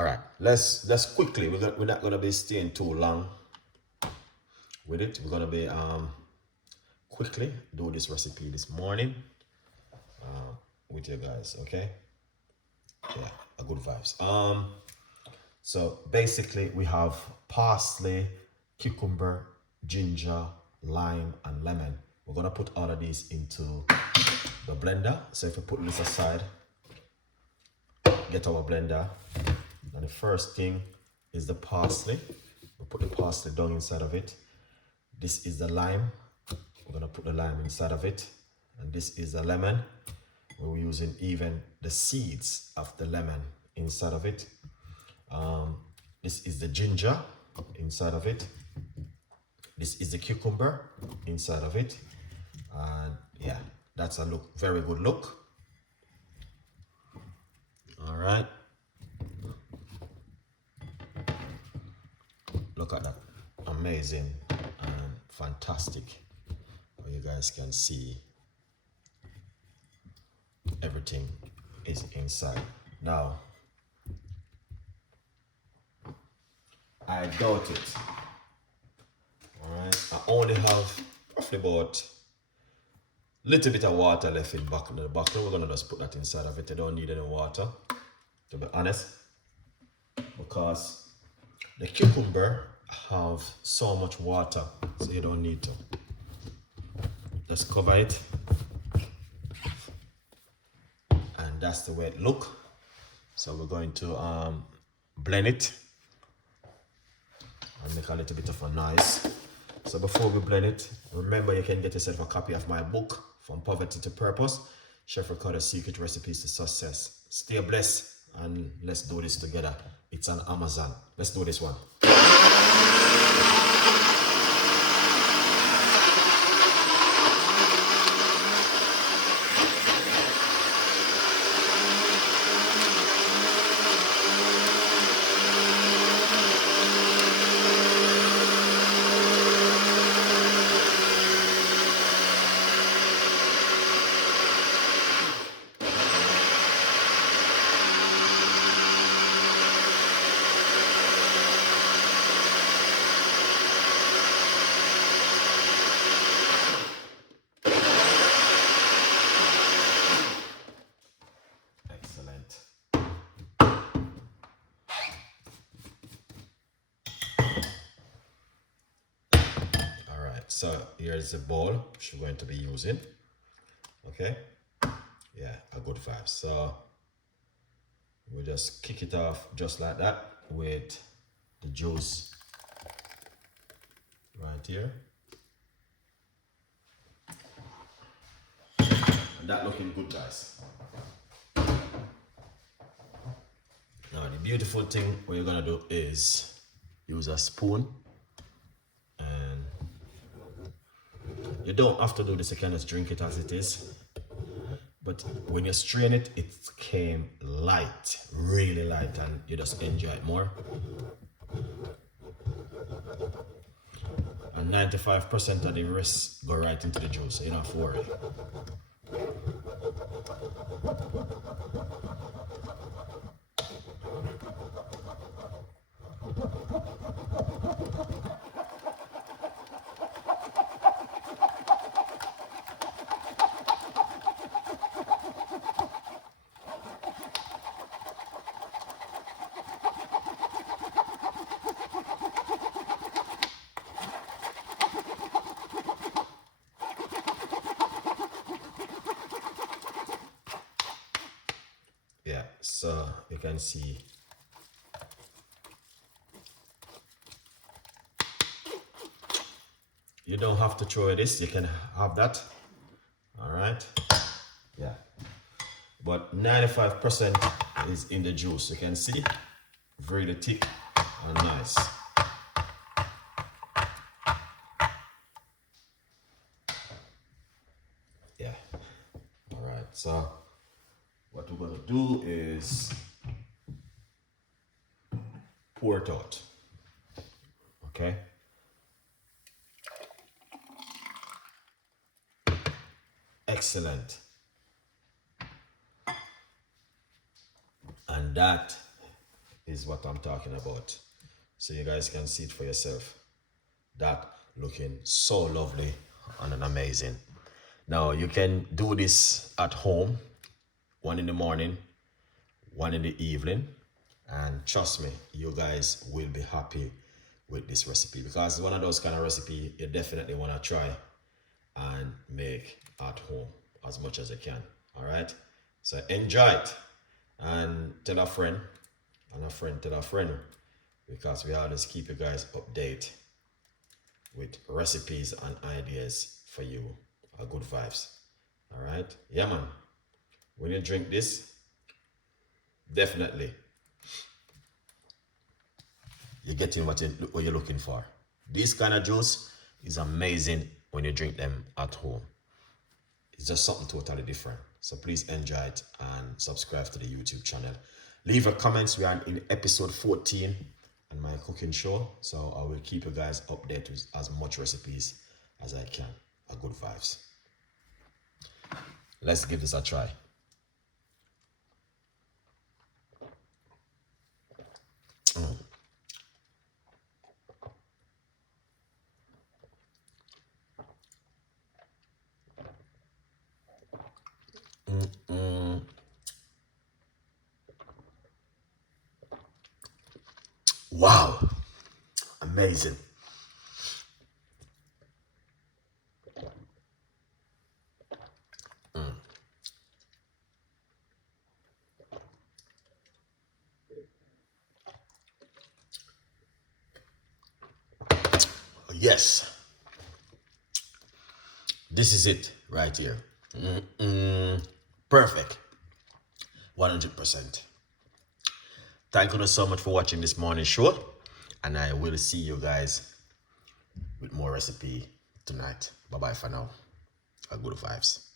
All right, let's quickly. We're not gonna be staying too long with it. We're gonna be quickly do this recipe this morning with you guys. Okay, yeah, a good vibes. So basically we have parsley, cucumber, ginger, lime, and lemon. We're gonna put all of these into the blender. So if we put this aside, get our blender. Now the first thing is the parsley. We put the parsley down inside of it. This is the lime. We're gonna put the lime inside of it. And this is the lemon. We're using even the seeds of the lemon inside of it. This is the ginger inside of it. This is the cucumber inside of it. And yeah, that's a look, very good look. All right. Look at that. Amazing and fantastic. You guys can see everything is inside. Now, I doubt it. Alright, I only have roughly about a little bit of water left in the back. We're gonna just put that inside of it. You don't need any water, to be honest, because the cucumber have so much water, so you don't need to. Just cover it, and that's the way it look. So we're going to blend it and make a little bit of a noise. So before we blend it, remember you can get yourself a copy of my book, From Poverty to Purpose, Chef Ricardo Secret Recipes to Success. Stay blessed and let's do this together. It's on Amazon. Let's do this one. So here's the bowl which we're going to be using. Okay, yeah, a good vibe. So we'll just kick it off just like that with the juice right here. And that looking good, guys. Now the beautiful thing what you're gonna do is use a spoon. You don't have to do this, you can just drink it as it is. But when you strain it, it came light, really light, and you just enjoy it more. And 95% of the rest go right into the juice, so you don't have to worry. Yeah, so you can see you don't have to throw this, you can have that. All right, yeah, but 95% is in the juice. You can see really thick and nice. Yeah, all right, so what we're going to do is pour it out. Okay. Excellent. And that is what I'm talking about. So you guys can see it for yourself. That looking so lovely and amazing. Now you can do this at home, one in the morning, one in the evening, and trust me, you guys will be happy with this recipe because it's one of those kind of recipe you definitely want to try and make at home as much as you can. All right, so enjoy it and tell a friend and a friend tell a friend, because we always keep you guys updated with recipes and ideas for you. Good vibes. All right, yeah man, when you drink this, definitely you're getting what you're looking for. This kind of juice is amazing when you drink them at home. It's just something totally different. So please enjoy it and subscribe to the YouTube channel. Leave your comments. We are in episode 14 on my cooking show. So I will keep you guys updated with as much recipes as I can. Good vibes. Let's give this a try. Wow, amazing. Yes, this is it right here. Perfect, 100%. Thank you so much for watching this morning show, and I will see you guys with more recipe tonight. Bye bye for now. Good vibes.